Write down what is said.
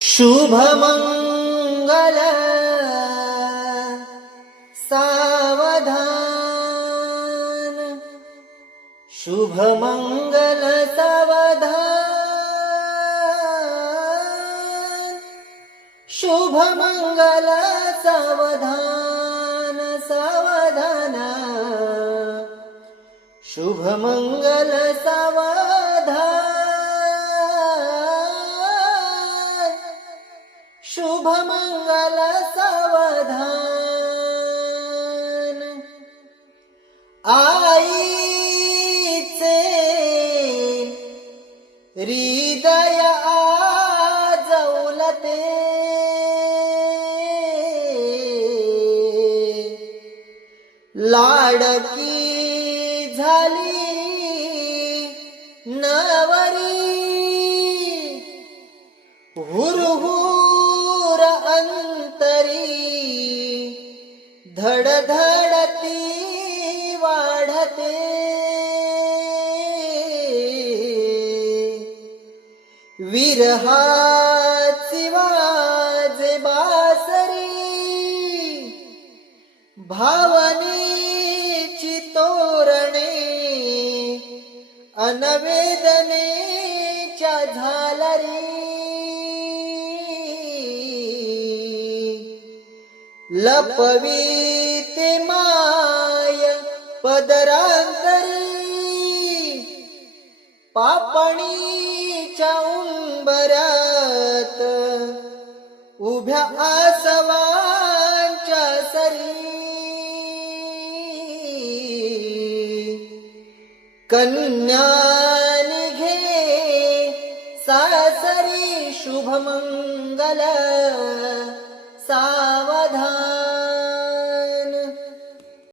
शुभमङ्गल सावधान। शुभमंगल सावधान। शुभमंगल सावधान सावधान। शुभमंगल सावधान। मंगल सावधान आईचे हृदय आजवलते. लाडकी झाली नवरी. हुर धडधडती वाढते. विरहाची वाजे बासरी भावनीची तोरणे अनवेदनेच्या झालरी. ते माय पदरांतरी पापणीच्या उंबरात उभ्या आसवांच्या सरी कन्या निघे सासरी शुभमंगल